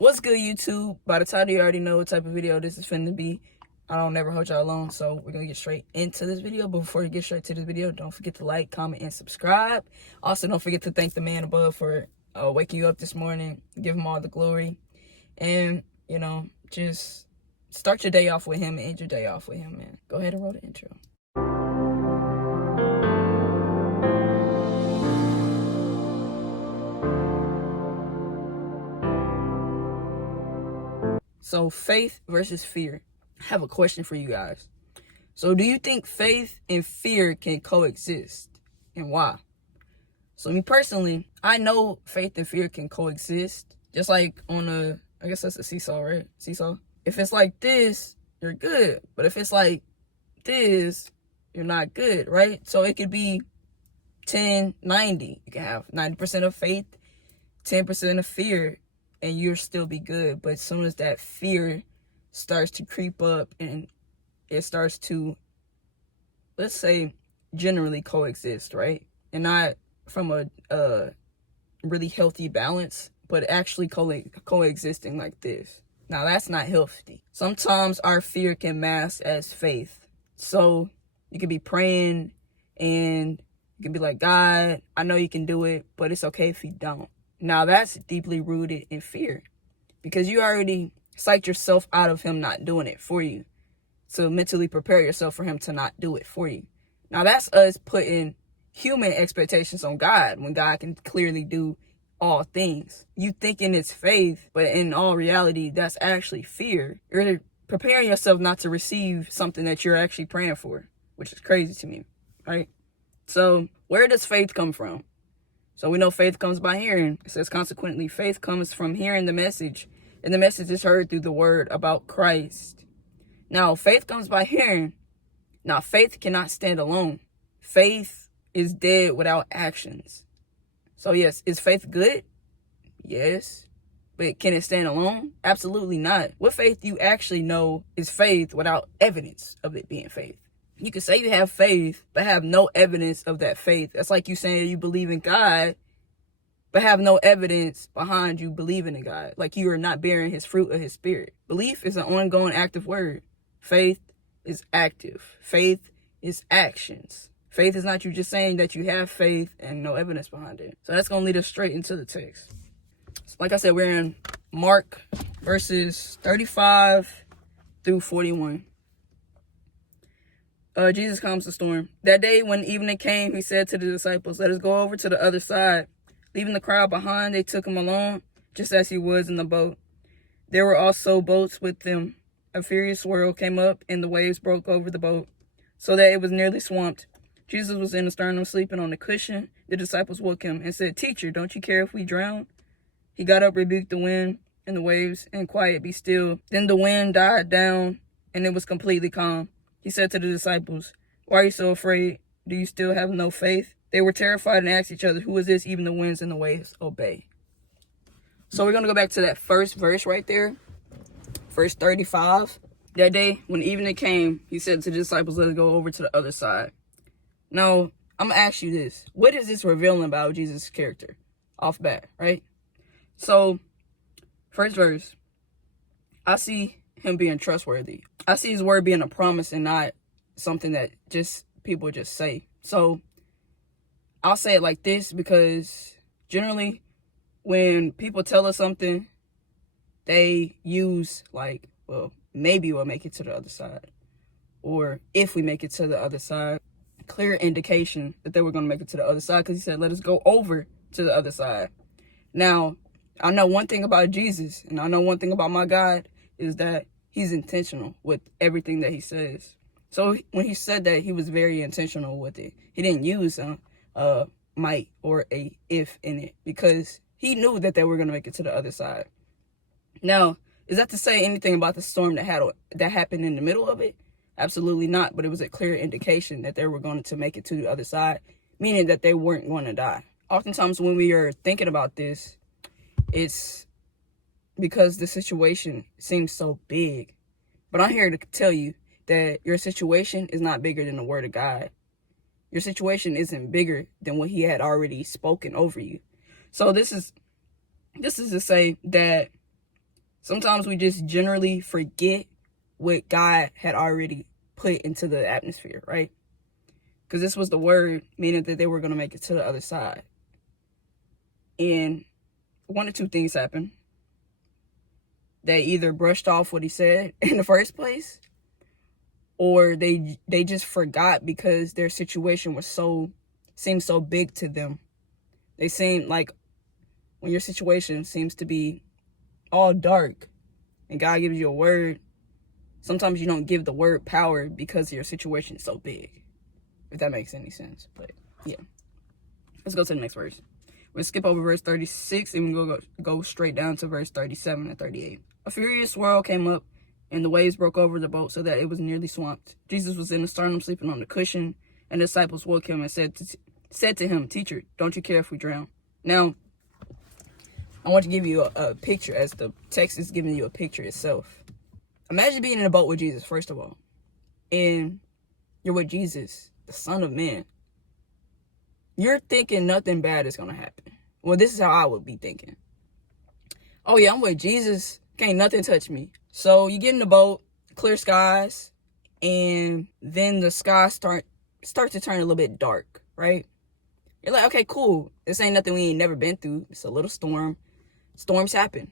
What's good, YouTube? By the time you already know what type of video this is finna be, I don't never hold y'all alone, so we're gonna get straight into this video. But before you get straight to this video, don't forget to like, comment, and subscribe. Also, don't forget to thank the man above for waking you up this morning. Give him all the glory. And, you know, just start your day off with him and end your day off with him, man. Go ahead and roll the intro. So, faith versus fear. I have a question for you guys. So, do you think faith and fear can coexist? And why? So, me personally, I know faith and fear can coexist. Just like on I guess that's a seesaw, right? Seesaw. If it's like this, you're good. But if it's like this, you're not good, right? So, it could be 10-90. You can have 90% of faith, 10% of fear, and you'll still be good. But as soon as that fear starts to creep up and it starts to, let's say, generally coexist, right? And not from a really healthy balance, but actually coexisting like this. Now, that's not healthy. Sometimes our fear can mask as faith. So you could be praying and you can be like, God, I know you can do it, but it's okay if you don't. Now, that's deeply rooted in fear because you already psyched yourself out of him not doing it for you. So mentally prepare yourself for him to not do it for you. Now, that's us putting human expectations on God when God can clearly do all things. You thinking it's faith, but in all reality, that's actually fear. You're preparing yourself not to receive something that you're actually praying for, which is crazy to me, right? So where does faith come from? So we know faith comes by hearing. It says, consequently, faith comes from hearing the message, and the message is heard through the word about Christ. Now, faith comes by hearing. Now, faith cannot stand alone. Faith is dead without actions. So, yes, is faith good? Yes. But can it stand alone? Absolutely not. What faith you actually know is faith without evidence of it being faith? You can say you have faith, but have no evidence of that faith. That's like you saying you believe in God, but have no evidence behind you believing in God. Like you are not bearing his fruit of his spirit. Belief is an ongoing active word. Faith is active. Faith is actions. Faith is not you just saying that you have faith and no evidence behind it. So that's going to lead us straight into the text. So like I said, we're in Mark verses 35 through 41. Jesus calms the storm. That day when evening came, he said to the disciples, "Let us go over to the other side." Leaving the crowd behind, they took him along, just as he was in the boat. There were also boats with them. A furious swirl came up, and the waves broke over the boat, so that it was nearly swamped. Jesus was in the stern sleeping on a cushion. The disciples woke him and said, "Teacher, don't you care if we drown?" He got up, rebuked the wind and the waves, and quiet, "Be still." Then the wind died down, and it was completely calm. He said to the disciples, "Why are you so afraid? Do you still have no faith?" They were terrified and asked each other, "Who is this? Even the winds and the waves obey." So we're going to go back to that first verse right there. Verse 35. That day, when evening came, he said to the disciples, "Let us go over to the other side." Now, I'm going to ask you this. What is this revealing about Jesus' character? Off bat, right? So, first verse. I see him being trustworthy. I see his word being a promise and not something that just people just say. So I'll say it like this because generally when people tell us something, they use like, well, maybe we'll make it to the other side. Or if we make it to the other side, clear indication that they were going to make it to the other side because he said, "Let us go over to the other side." Now, I know one thing about Jesus, and I know one thing about my God, is that he's intentional with everything that he says. So when he said that, he was very intentional with it. He didn't use a might or a if in it because he knew that they were going to make it to the other side. Now, is that to say anything about the storm that happened in the middle of it? Absolutely not. But it was a clear indication that they were going to make it to the other side, meaning that they weren't going to die. Oftentimes when we are thinking about this, it's because the situation seems so big. But I'm here to tell you that your situation is not bigger than the word of God. Your situation isn't bigger than what he had already spoken over you. So this is to say that Sometimes we just generally forget what God had already put into the atmosphere, right? Because this was the word, meaning that they were going to make it to the other side. And one or two things happened. They either brushed off what he said in the first place, or they just forgot because their situation seemed so big to them. They seemed like when your situation seems to be all dark and God gives you a word, sometimes you don't give the word power because your situation is so big. If that makes any sense. But yeah. Let's go to the next verse. We'll skip over verse 36 and we'll go straight down to verse 37 and 38. A furious swirl came up and the waves broke over the boat so that it was nearly swamped. Jesus was in the sternum sleeping on the cushion, and the disciples woke him and said to him, "Teacher, don't you care if we drown?" Now, I want to give you a picture as the text is giving you a picture itself. Imagine being in a boat with Jesus, first of all. And you're with Jesus, the Son of Man. You're thinking nothing bad is going to happen. Well, this is how I would be thinking. Oh yeah, I'm with Jesus. Can't nothing touch me. So you get in the boat, clear skies, and then the skies start to turn a little bit dark, right? You're like, okay, cool. This ain't nothing we ain't never been through. It's a little storm. Storms happen,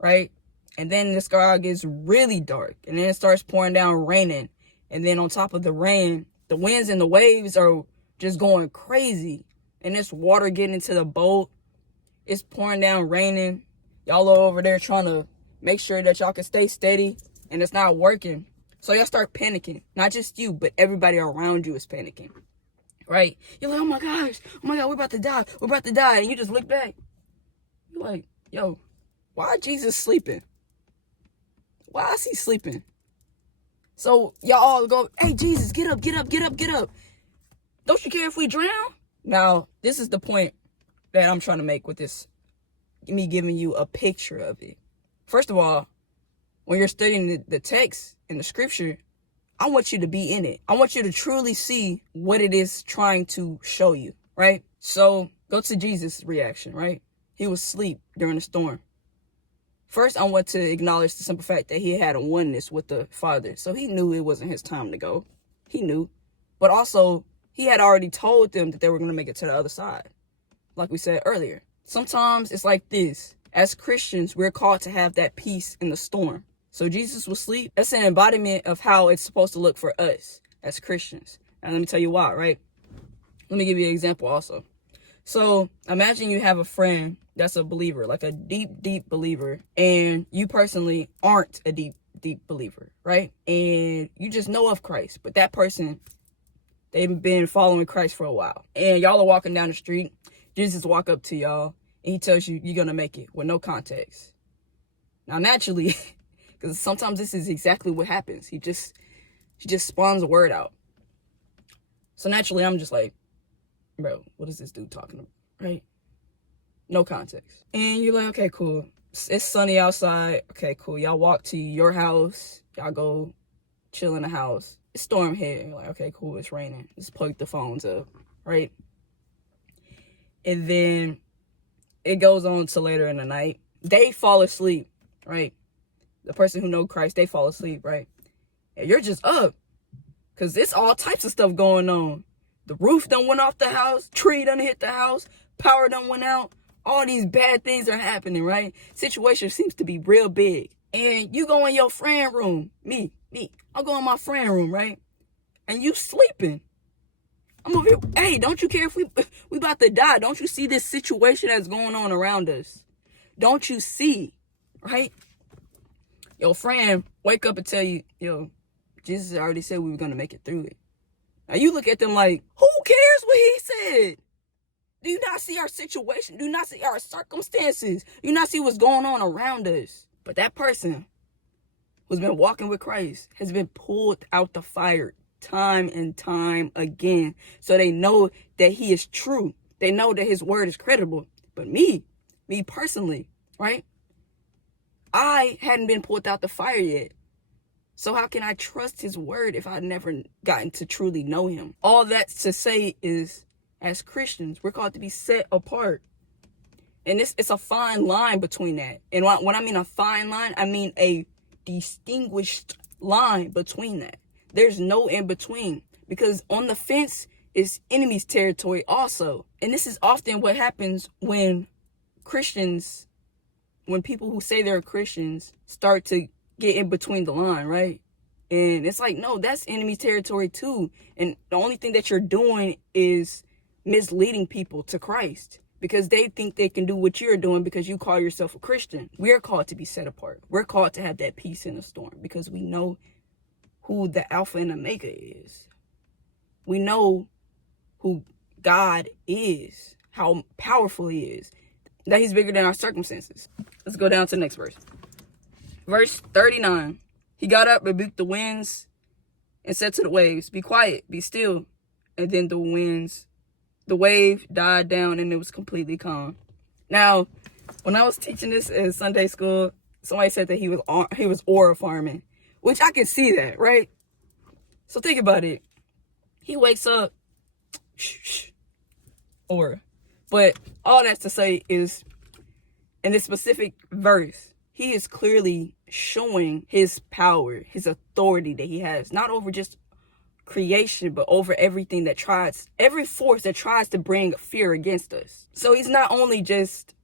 right? And then the sky gets really dark, and then it starts pouring down, raining. And then on top of the rain, the winds and the waves are just going crazy. And this water getting into the boat. It's pouring down, raining. Y'all are over there trying to make sure that y'all can stay steady, and it's not working. So y'all start panicking. Not just you, but everybody around you is panicking, right? You're like, oh my God, we're about to die. We're about to die. And you just look back. You're like, yo, why is Jesus sleeping? Why is he sleeping? So y'all all go, hey, Jesus, get up, get up, get up, get up. Don't you care if we drown? Now, this is the point that I'm trying to make with this, me giving you a picture of it. First of all, when you're studying the text in the scripture, I want you to be in it. I want you to truly see what it is trying to show you, right? So go to Jesus' reaction, right? He was asleep during the storm. First, I want to acknowledge the simple fact that he had a oneness with the Father. So he knew it wasn't his time to go. He knew. But also, he had already told them that they were going to make it to the other side. Like we said earlier. Sometimes it's like this. As Christians, we're called to have that peace in the storm. So Jesus was asleep. That's an embodiment of how it's supposed to look for us as Christians. And let me tell you why, right? Let me give you an example also. So imagine you have a friend that's a believer, like a deep, deep believer, and you personally aren't a deep, deep believer, right? And you just know of Christ, but that person, they've been following Christ for a while. And y'all are walking down the street. Jesus walk up to y'all, and he tells you you're going to make it with no context. Now, naturally, because sometimes this is exactly what happens. He just spawns a word out. So naturally, I'm just like, bro, what is this dude talking about, right? No context. And you're like, okay, cool. It's sunny outside. Okay, cool. Y'all walk to your house. Y'all go chill in the house. It's storm hit. You're like, okay, cool. It's raining. Just plug the phones up, right? And then it goes on to later in the night. They fall asleep, right? The person who knows Christ, they fall asleep, right? And you're just up. Because it's all types of stuff going on. The roof done went off the house. Tree done hit the house. Power done went out. All these bad things are happening, right? Situation seems to be real big. And you go in your friend room. Me. I'll go in my friend room, right? And you sleeping. I'm over here. Hey, don't you care if we about to die? Don't you see this situation that's going on around us? Don't you see, right? Your friend wake up and tell you, yo, Jesus already said we were going to make it through it. Now you look at them like, who cares what he said? Do you not see our situation? Do you not see our circumstances? Do you not see what's going on around us? But that person who's been walking with Christ has been pulled out the fire time and time again. So they know that he is true. They know that his word is credible. But me personally, right? I hadn't been pulled out the fire yet. So how can I trust his word if I've never gotten to truly know him? All that's to say is, as Christians, we're called to be set apart. And it's a fine line between that. And when I mean a fine line, I mean a distinguished line between that. There's no in between, because on the fence is enemy's territory also. And this is often what happens when people who say they're Christians start to get in between the line, right? And it's like, no, that's enemy territory too. And the only thing that you're doing is misleading people to Christ, because they think they can do what you're doing because you call yourself a Christian. We're called to be set apart. We're called to have that peace in the storm, because we know who the Alpha and Omega is. We know who God is, how powerful he is, that he's bigger than our circumstances. Let's go down to the next verse. Verse 39. He got up, rebuked the winds, and said to the waves, "Be quiet, be still." And then the wave died down, and it was completely calm. Now, when I was teaching this in Sunday school, somebody said that he was aura farming, which I can see that, right? So think about it. He wakes up, aura. But all that's to say is, in this specific verse, he is clearly showing his power, his authority that he has, not over just creation, but over everything every force that tries to bring fear against us. So he's not only just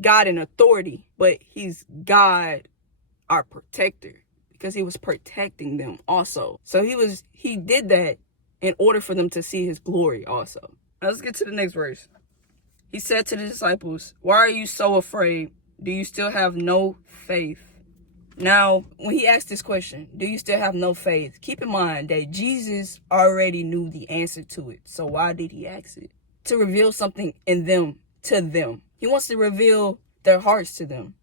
God in authority, but he's God, our protector, because he was protecting them also. So he did that in order for them to see his glory also. Now let's get to the next verse. He said to the disciples, "Why are you so afraid? Do you still have no faith?" Now, when he asked this question, do you still have no faith? Keep in mind that Jesus already knew the answer to it. So why did he ask it? To reveal something in them, to them. He wants to reveal their hearts to them,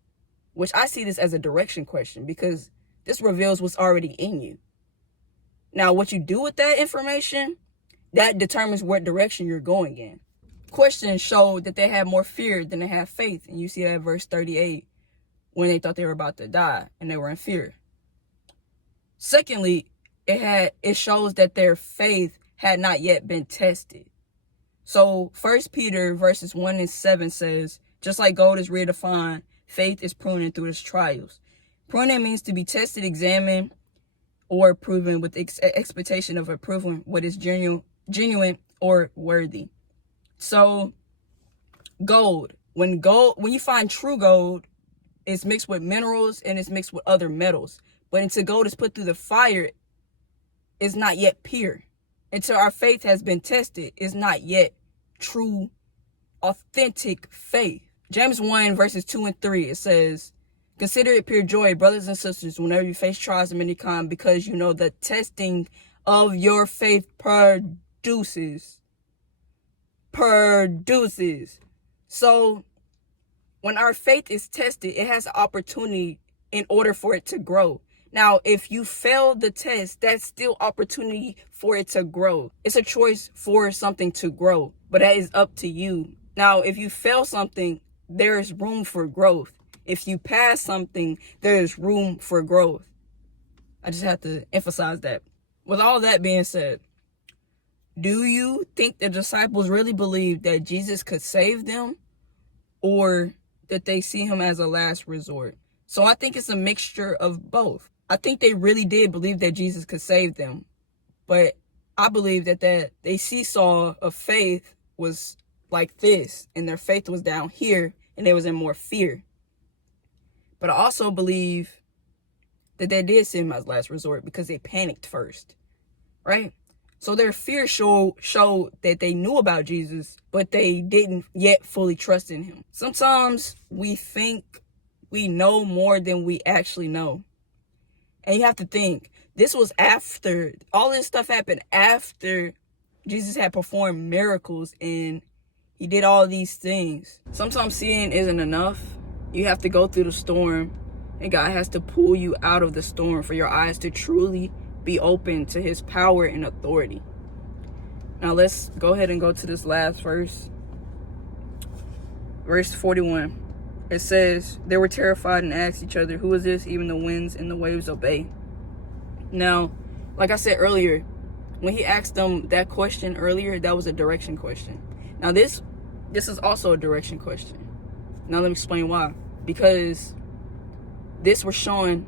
which I see this as a direction question, because this reveals what's already in you. Now, what you do with that information, that determines what direction you're going in. Questions showed that they had more fear than they had faith. And you see that in verse 38, when they thought they were about to die and they were in fear. Secondly, it shows that their faith had not yet been tested. So 1 Peter verses 1 and 7 says, "Just like gold is redefined, faith is pruning through its trials." Pruning means to be tested, examined, or proven with expectation of approving what is genuine or worthy. So gold, when you find true gold, it's mixed with minerals and it's mixed with other metals. But until gold is put through the fire, it's not yet pure. Until our faith has been tested, it's not yet true, authentic faith. James 1 verses 2 and 3, it says, "Consider it pure joy, brothers and sisters, whenever you face trials of many kinds, because you know the testing of your faith produces. So when our faith is tested, it has an opportunity in order for it to grow. Now, if you fail the test, that's still opportunity for it to grow. It's a choice for something to grow, but that is up to you. Now, if you fail something, there's room for growth. If you pass something, there's room for growth. I just have to emphasize that. With all that being said, do you think the disciples really believed that Jesus could save them, or that they see him as a last resort? So I think it's a mixture of both. I think they really did believe that Jesus could save them, but I believe that they seesaw of faith was like this, and their faith was down here, and they was in more fear. But I also believe that they did see him as last resort because they panicked first, right? So their fear showed that they knew about Jesus, but they didn't yet fully trust in him. Sometimes we think we know more than we actually know. And you have to think, all this stuff happened after Jesus had performed miracles and he did all these things. Sometimes seeing isn't enough. You have to go through the storm, and God has to pull you out of the storm for your eyes to truly be open to his power and authority. Now let's go ahead and go to this last verse. Verse 41. It says, "They were terrified and asked each other, 'Who is this?' Even the winds and the waves obey." Now, like I said earlier, when he asked them that question earlier, that was a direction question. Now this is also a direction question. Now let me explain why. Because this was showing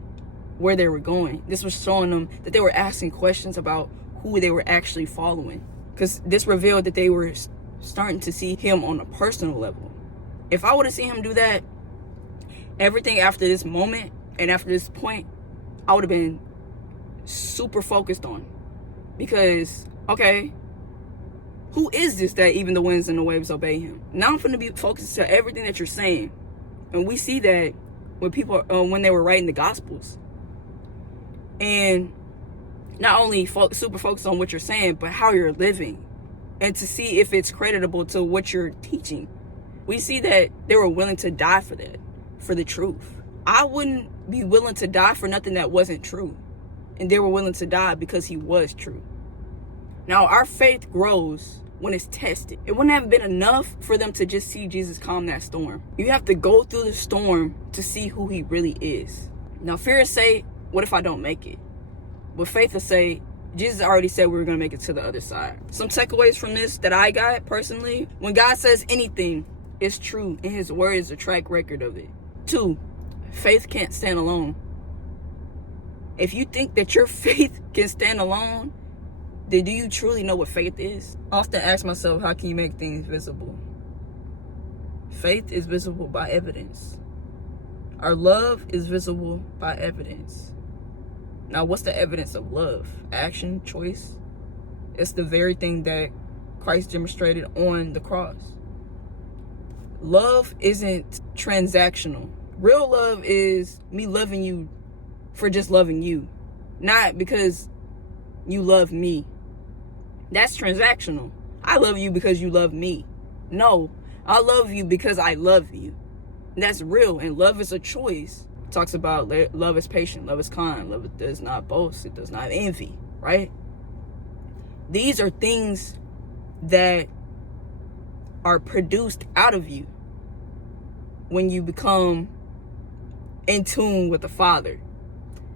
where they were going. This was showing them that they were asking questions about who they were actually following. Because this revealed that they were starting to see him on a personal level. If I would have seen him do that, everything after this moment and after this point, I would have been super focused on. Because, okay, who is this that even the winds and the waves obey him? Now I'm going to be focused to everything that you're saying. And we see that when people, when they were writing the Gospels. And not only super focused on what you're saying, but how you're living. And to see if it's creditable to what you're teaching. We see that they were willing to die for that, for the truth. I wouldn't be willing to die for nothing that wasn't true. And they were willing to die because he was true. Now, our faith grows when it's tested. It wouldn't have been enough for them to just see Jesus calm that storm. You have to go through the storm to see who he really is. Now, fear will say, what if I don't make it? But faith will say, Jesus already said we were going to make it to the other side. Some takeaways from this that I got personally: when God says anything, it's true, and his word is a track record of it. 2, faith can't stand alone. If you think that your faith can stand alone, then do you truly know what faith is? I often ask myself, how can you make things visible? Faith is visible by evidence. Our love is visible by evidence. Now, what's the evidence of love? Action, choice. It's the very thing that Christ demonstrated on the cross. Love isn't transactional. Real love is me loving you for just loving you, not because you love me. That's transactional. I love you because you love me. No, I love you because I love you. That's real, and love is a choice. It talks about love is patient, love is kind, love does not boast, it does not envy, right? These are things that are produced out of you when you become in tune with the Father.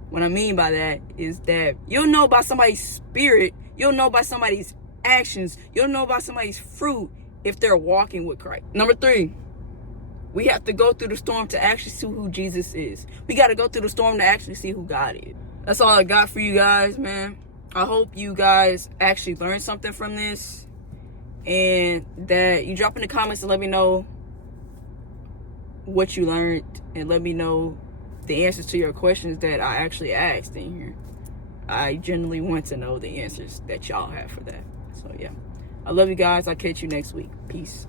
What I mean by that is that you'll know by somebody's spirit, you'll know by somebody's actions, you'll know by somebody's fruit if they're walking with Christ. Number 3, we have to go through the storm to actually see who Jesus is. We got to go through the storm to actually see who God is. That's all I got for you guys, man. I hope you guys actually learned something from this, and that you drop in the comments and let me know what you learned, and let me know the answers to your questions that I actually asked in here. I genuinely want to know the answers that y'all have for that. So yeah, I love you guys. I'll catch you next week. Peace.